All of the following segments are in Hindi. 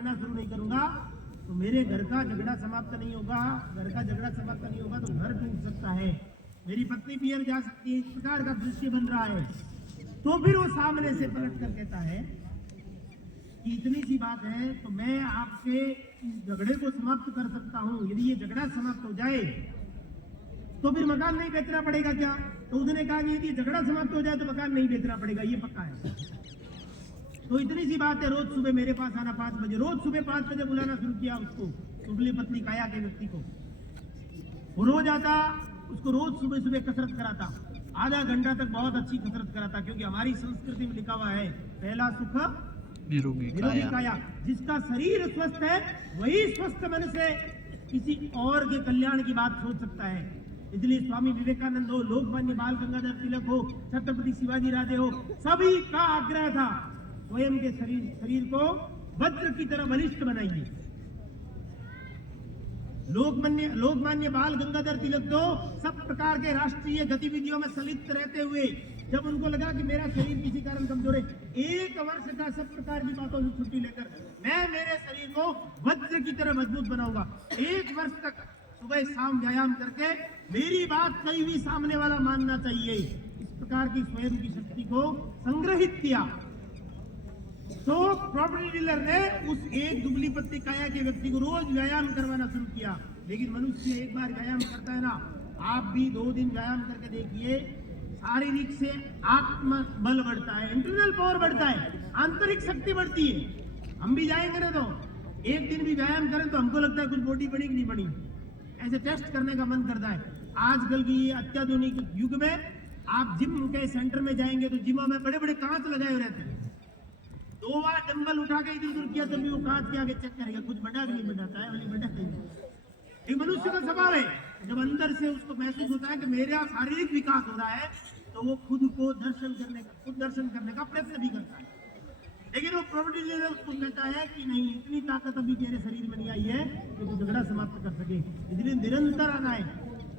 रहना शुरू नहीं करूंगा तो मेरे घर का झगड़ा समाप्त नहीं होगा। घर का झगड़ा समाप्त नहीं होगा तो घर टूट सकता है, मेरी पत्नी पियर जा सकती है। इस प्रकार का दृश्य बन रहा है। तो फिर वो सामने से पलट कर कहता है कि इतनी सी बात है तो मैं आपके इस झगड़े को समाप्त कर सकता हूं। यदि ये झगड़ा समाप्त हो जाए तो फिर मकान नहीं बेचना पड़ेगा क्या? तो उसने कहा कि यदि झगड़ा समाप्त हो जाए तो मकान नहीं बेचना पड़ेगा, ये पक्का है। तो इतनी सी बात है, रोज सुबह मेरे पास आना 5 बजे। रोज सुबह 5 बजे बुलाना शुरू किया उसको, दुबली पतली काया के व्यक्ति को। वो रोज आता, उसको रोज सुबह सुबह कसरत कराता, आधा घंटा तक बहुत अच्छी कसरत कराता। क्योंकि हमारी संस्कृति में लिखा हुआ है पहला सुख निरोगी काया। जिसका शरीर स्वस्थ है वही स्वस्थ मन से किसी और के कल्याण की बात सोच सकता है। इसलिए स्वामी विवेकानंद हो, लोकमान्य बाल गंगाधर तिलक हो, छत्रपति शिवाजी राजे हो, सभी का आग्रह था स्वयं के शरीर को वज्र की तरह बलिष्ठ बनाइए। लोकमान्य बाल गंगाधर तिलक तो सब प्रकार के राष्ट्रीय गतिविधियों में संलिप्त रहते हुए जब उनको लगा कि मेरा शरीर किसी कारण कमजोर है, 1 वर्ष का सब प्रकार की बातों से छुट्टी लेकर मैं मेरे शरीर को वज्र की तरह मजबूत बनाऊंगा। 1 वर्ष तक सुबह शाम व्यायाम करके मेरी बात कहीं भी सामने वाला मानना चाहिए। इस प्रकार की स्वयं की शक्ति को संग्रहित किया। तो प्रॉपर्टी डीलर ने उस एक दुबली पत्ती काया के व्यक्ति को रोज व्यायाम करवाना शुरू किया। लेकिन मनुष्य एक बार व्यायाम करता है ना, आप भी 2 दिन व्यायाम करके देखिए, शारीरिक से आत्म बल बढ़ता है, इंटरनल पावर बढ़ता है, आंतरिक शक्ति बढ़ती है। हम भी जाएंगे ना तो एक दिन भी व्यायाम करें तो हमको लगता है कुछ बॉडी बनी कि नहीं बनी, ऐसे टेस्ट करने का मन करता है। आजकल की अत्याधुनिक युग में आप जिम के सेंटर में जाएंगे तो जिमों में बड़े बड़े कांच लगाए हुए रहते हैं। 2 बार डंबल उठा के इधर उधर किया तभी वो कांच के आगे चेक करेगा कुछ बढ़ा कि नहीं बढ़ाता है, वाली बढ़ा नहीं। एक मनुष्य का स्वभाव है, जब अंदर से उसको महसूस होता है कि मेरा शारीरिक विकास हो रहा है तो वो खुद दर्शन करने का प्रयत्न भी करता है। लेकिन वो प्रॉपर्टी डीलर उसको कहता है कि नहीं, इतनी ताकत अभी तेरे शरीर में नहीं आई है कि तू झगड़ा समाप्त कर सके, इसलिए निरंतर आना है।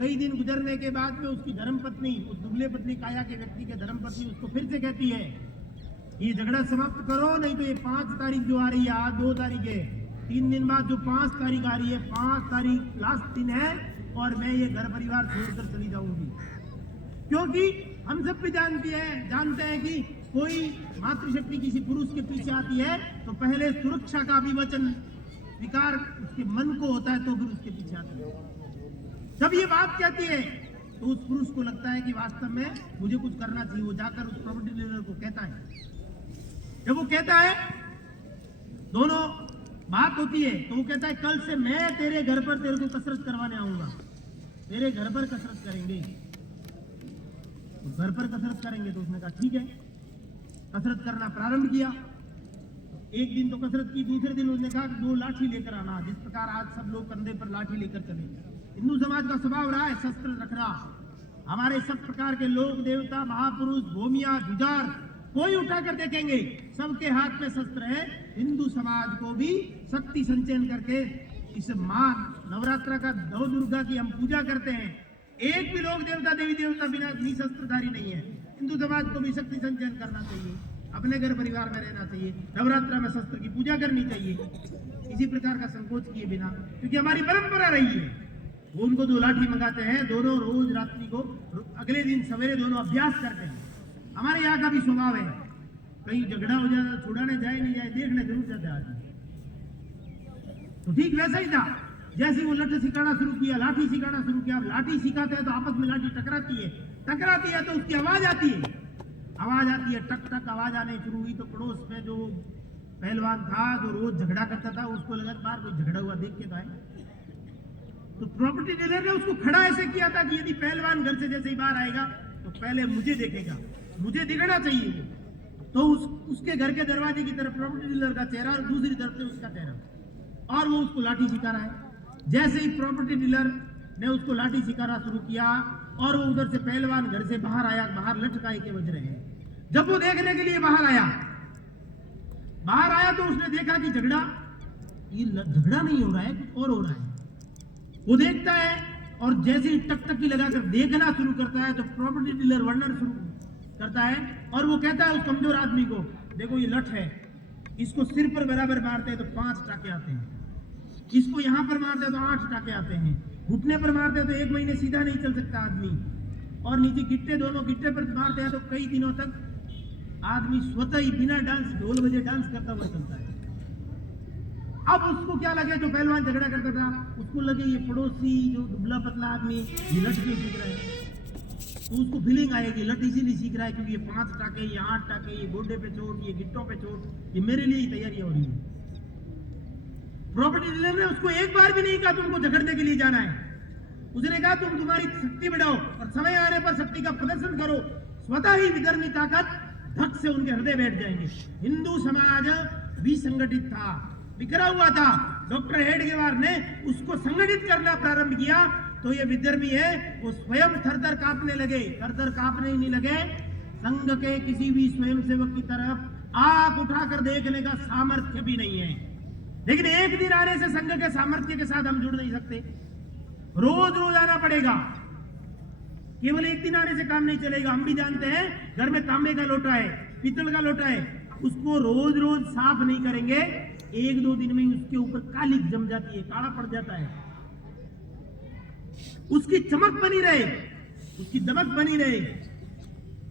कई दिन गुजरने के बाद में उसकी धर्मपत्नी, उस दुबले पतली काया के व्यक्ति के धर्मपत्नी उसको फिर से कहती है ये झगड़ा समाप्त करो, नहीं तो ये 5 तारीख जो आ रही है, आज 2 तारीख है, 3 दिन बाद जो 5 तारीख आ रही है, 5 तारीख लास्ट दिन है और मैं ये घर परिवार छोड़कर चली जाऊंगी। क्योंकि हम सब भी जानते हैं कि कोई मातृशक्ति किसी पुरुष के पीछे आती है तो पहले सुरक्षा का विवचन विकार उसके मन को होता है, तो फिर उसके पीछे आती है। जब ये बात कहती है तो उस पुरुष को लगता है कि वास्तव में मुझे कुछ करना चाहिए। वो जाकर उस प्रॉपर्टी डीलर को कहता है। जब वो कहता है, दोनों बात होती है, तो वो कहता है कल से मैं तेरे घर पर तेरे को कसरत करवाने आऊंगा, तेरे घर पर कसरत करेंगे। तो घर पर कसरत करेंगे तो उसने कहा ठीक है। कसरत करना प्रारंभ किया। एक दिन तो कसरत की, दूसरे दिन उसने कहा 2 लाठी लेकर आना, जिस प्रकार आज सब लोग कंधे पर लाठी लेकर चले। हिंदू समाज का स्वभाव रहा है शस्त्र रखना। हमारे सब प्रकार के लोक देवता, महापुरुष, भूमिया, जुजार कोई उठाकर देखेंगे, सबके हाथ में शस्त्र है। हिंदू समाज को भी शक्ति संचयन करके इस मां नवरात्र का 9 दुर्गा की हम पूजा करते हैं। एक भी लोक देवता देवी देवता बिना शस्त्रधारी नहीं है। हिंदू समाज को भी शक्ति संचयन करना चाहिए, अपने घर परिवार में रहना चाहिए, नवरात्र में शस्त्र की पूजा करनी चाहिए, किसी प्रकार का संकोच किए बिना, क्योंकि हमारी परंपरा रही है। वो उनको 2 लाठी मंगाते हैं, दोनों रोज रात्रि को, अगले दिन सवेरे दोनों अभ्यास करते हैं। हमारे यहाँ का भी स्वभाव है, कहीं झगड़ा हो जाए छुड़ाने जाए नहीं जाए, देखने जरूर जाते आदमी। तो ठीक वैसा ही था, जैसे वो लठ सिखाना शुरू किया, लाठी सिखाना शुरू किया। लाठी सिखाते हैं तो आपस में लाठी टकराती है तो उसकी आवाज आती है, टक टक आवाज आने शुरू हुई। तो पड़ोस में जो पहलवान था, जो रोज झगड़ा करता था, उसको लगा बार कोई झगड़ा हुआ देख के तो आए। तो प्रॉपर्टी डीलर ने उसको खड़ा ऐसे किया था कि यदि पहलवान घर से जैसे ही बाहर आएगा तो पहले मुझे देखेगा, मुझे दिखना चाहिए। तो उसके घर के दरवाजे की तरफ प्रॉपर्टी डीलर का चेहरा और दूसरी तरफ से उसका चेहरा, और वो उसको लाठी सिखा रहा है। जैसे ही प्रॉपर्टी डीलर ने उसको लाठी सिखाना शुरू किया और वो उधर से पहलवान घर से बाहर आया, बाहर लटकाए के बज रहे हैं। जब वो देखने के लिए बाहर आया तो उसने देखा कि झगड़ा नहीं हो रहा है, कुछ और हो रहा है। वो देखता है और जैसे ही टकटकी लगाकर देखना शुरू करता है तो प्रॉपर्टी डीलर वर्णन शुरू करता है और वो कहता है उस कमजोर आदमी को, देखो ये लठ है, इसको सिर पर बराबर मारते हैं तो 5 टाके आते हैं, इसको यहां पर मारते हैं तो 8 टाके आते हैं, घुटने पर मारते हैं तो 1 महीने सीधा नहीं चल सकता आदमी, और नीचे गिट्टे, दोनों गिट्टे पर मारते हैं तो कई दिनों तक आदमी स्वतः ही बिना डांस, ढोल बजे डांस करता हुआ चलता है। अब उसको क्या लगे, जो पहलवान झगड़ा करता था उसको लगे ये पड़ोसी जो दुबला पतला आदमी ये लठ के सीख रहा है, तो उसको फीलिंग आएगी लठ इसीलिए सीख रहा है क्योंकि ये 5 टाके, ये 8 टाके, ये गोडे पे चोट, ये गिट्टों पे चोट, ये मेरे लिए ही तैयारी हो रही है। प्रॉपर्टी डीलर ने उसको एक बार भी नहीं कहा तुमको झगड़ने के लिए जाना है, उसने कहा तुम तुम्हारी शक्ति बढ़ाओ और समय आने पर शक्ति का प्रदर्शन करो, स्वतः ही विधर्मी ताकत धक से उनके हृदय बैठ जाएंगे। हिंदू समाज विसंगठित था, बिखरा हुआ था, डॉक्टर हेडगेवार ने उसको संगठित करना प्रारंभ किया तो ये विधर्मी है वो स्वयं थरथर कांपने लगे, थरथर कांपने ही नहीं लगे, संघ के किसी भी स्वयंसेवक की तरफ आंख उठाकर देखने का सामर्थ्य भी नहीं है। लेकिन एक दिन आने से संघ के सामर्थ्य के साथ हम जुड़ नहीं सकते, रोज रोज आना पड़ेगा, केवल एक दिन आने से काम नहीं चलेगा। हम भी जानते हैं घर में तांबे का लोटा है, पीतल का लोटा है, उसको रोज रोज साफ नहीं करेंगे, 1-2 दिन में उसके ऊपर कालिक जम जाती है, काला पड़ जाता है। उसकी चमक बनी रहे, उसकी दमक बनी रहे,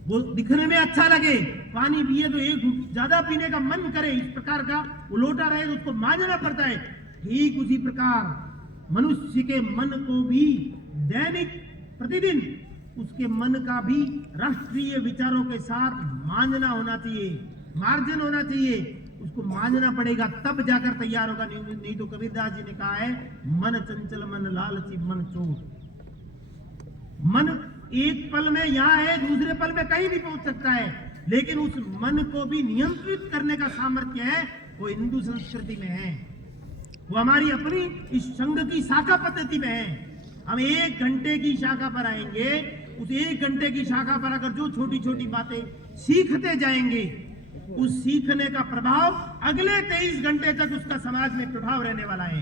वो दिखने में अच्छा लगे, पानी पिए तो एक ज्यादा पीने का मन करे, इस प्रकार का वो लोटा रहे तो उसको मांझना पड़ता है। ठीक उसी प्रकार मनुष्य के मन को भी दैनिक प्रतिदिन उसके मन का भी राष्ट्रीय विचारों के साथ मांझना होना चाहिए, मार्जन होना चाहिए, उसको मांझना पड़ेगा तब जाकर तैयार होगा, नहीं तो कबीरदास जी ने कहा है मन चंचल मन लालची मन चोर। मन एक पल में यहाँ है, दूसरे पल में कहीं भी पहुंच सकता है, लेकिन उस मन को भी नियंत्रित करने का सामर्थ्य है वो हिंदू संस्कृति में है, वो हमारी अपनी इस संघ की शाखा पद्धति में है। हम 1 घंटे की शाखा पर आएंगे, उस 1 घंटे की शाखा पर अगर जो छोटी छोटी बातें सीखते जाएंगे, उस सीखने का प्रभाव अगले 23 घंटे तक उसका समाज में प्रभाव रहने वाला है।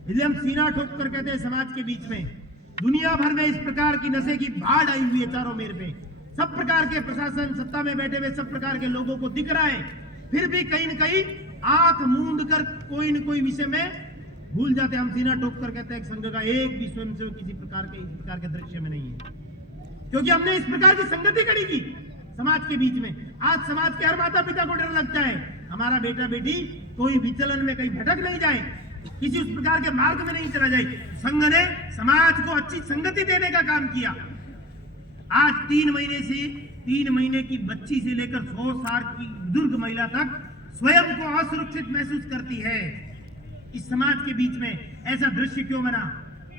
इसलिए हम सीना ठोक कर कहते हैं समाज के बीच में दुनिया भर में इस प्रकार की नशे की बाढ़ आई हुई है, चारों मेर पे सब प्रकार के प्रशासन सत्ता में बैठे हुए सब प्रकार के लोगों को दिख रहा है, फिर भी कहीं न कहीं आंख मूंद कर कोई न कोई विषय में भूल जाते हैं। हम सीना ठोक कर कहते हैं संघ का एक भी स्वयंसेवक किसी प्रकार के इस प्रकार के दृश्य में नहीं है, क्योंकि हमने इस प्रकार की संगति खड़ी की समाज के बीच में। आज समाज के हर माता पिता को डर लगता है हमारा बेटा बेटी कोई विचलन में कहीं भटक नहीं जाए, किसी उस प्रकार के मार्ग में नहीं चला जाए। संघ ने समाज को अच्छी संगति देने का काम किया। आज 3 महीने की बच्ची से लेकर 100 साल की बुजुर्ग महिला तक स्वयं को असुरक्षित महसूस करती है। इस समाज के बीच में ऐसा दृश्य क्यों बना?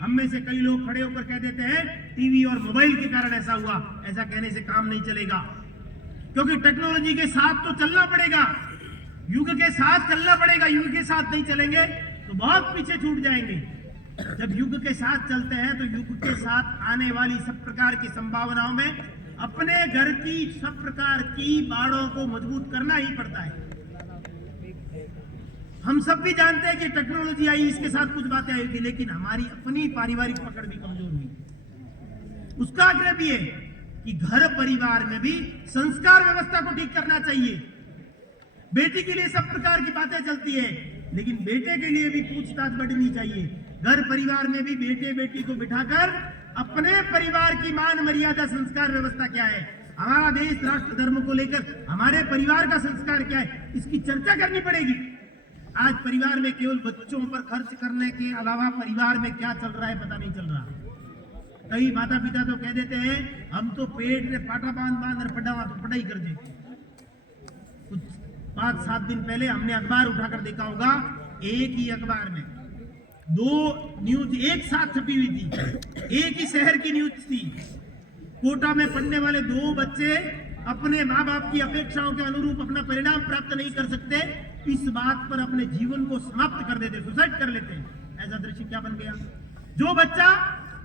हम में से कई लोग खड़े होकर कह देते हैं टीवी और मोबाइल के कारण ऐसा हुआ। ऐसा कहने से काम नहीं चलेगा, क्योंकि टेक्नोलॉजी के साथ तो चलना पड़ेगा, युग के साथ चलना पड़ेगा। युग के साथ नहीं चलेंगे तो बहुत पीछे छूट जाएंगे। जब युग के साथ चलते हैं तो युग के साथ आने वाली सब प्रकार की संभावनाओं में अपने घर की सब प्रकार की बाड़ों को मजबूत करना ही पड़ता है। हम सब भी जानते हैं कि टेक्नोलॉजी आई, इसके साथ कुछ बातें आई थी, लेकिन हमारी अपनी पारिवारिक पकड़ भी कमजोर हुई। उसका आग्रह भी है कि घर परिवार में भी संस्कार व्यवस्था को ठीक करना चाहिए। बेटी के लिए सब प्रकार की बातें चलती है, लेकिन बेटे के लिए भी पूछताछ बढ़नी चाहिए। घर परिवार में भी बेटे बेटी को बिठाकर अपने परिवार की मान मर्यादा संस्कार व्यवस्था क्या है, हमारा देश राष्ट्र धर्म को लेकर हमारे परिवार का संस्कार क्या है, इसकी चर्चा करनी पड़ेगी। आज परिवार में केवल बच्चों पर खर्च करने के अलावा परिवार में क्या चल रहा है पता नहीं चल रहा। कई माता पिता तो कह देते हैं हम तो पेट में पाटा बांध पढ़ा तो पढ़ाई कर दे। कुछ 5-7 दिन पहले हमने अखबार उठाकर देखा होगा, एक ही अखबार में 2 न्यूज एक साथ छपी हुई थी, एक ही शहर की न्यूज थी। कोटा में पढ़ने वाले 2 बच्चे अपने माँ बाप की अपेक्षाओं के अनुरूप अपना परिणाम प्राप्त नहीं कर सकते, इस बात पर अपने जीवन को समाप्त कर देते, सुसाइड कर लेते हैं। ऐसा दृश्य क्या बन गया? जो बच्चा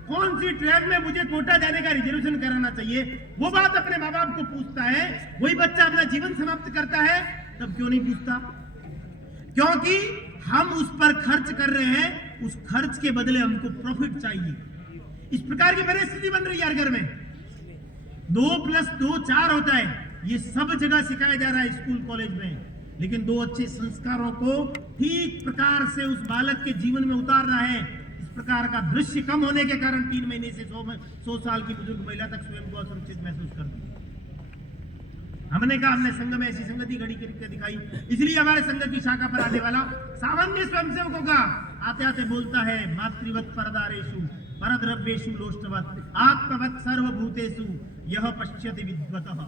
कौन सी ट्रेन में मुझे कोटा जाने का रिजर्वेशन कराना चाहिए वो बात अपने माँ बाप को पूछता है, वही बच्चा अपना जीवन समाप्त करता है। तब क्यों नहीं पूछता? क्योंकि हम उस पर खर्च कर रहे हैं, उस खर्च के बदले हमको प्रॉफिट चाहिए। इस प्रकार की परिस्थिति बन रही है हर घर में। 2 + 2 4 होता है, ये सब जगह सिखाया जा रहा है स्कूल कॉलेज में। लेकिन 2 अच्छे संस्कारों को ठीक प्रकार से उस बालक के जीवन में उतारना है। इस प्रकार का दृश्य कम होने के कारण 3 महीने से 100 साल की बुजुर्ग महिला तक स्वयं को असुरक्षित महसूस करती। हमने कहा हमने संघ में ऐसी संगति घड़ी करके दिखाई, इसलिए हमारे संघ की शाखा पर आने वाला सामान्य स्वयंसेवकों का आते आते बोलता है मातृवत परदारेषु परद्रव्येषु लोष्टवत आत्मवत सर्वभूतेषु यह पश्यति विद्वतः।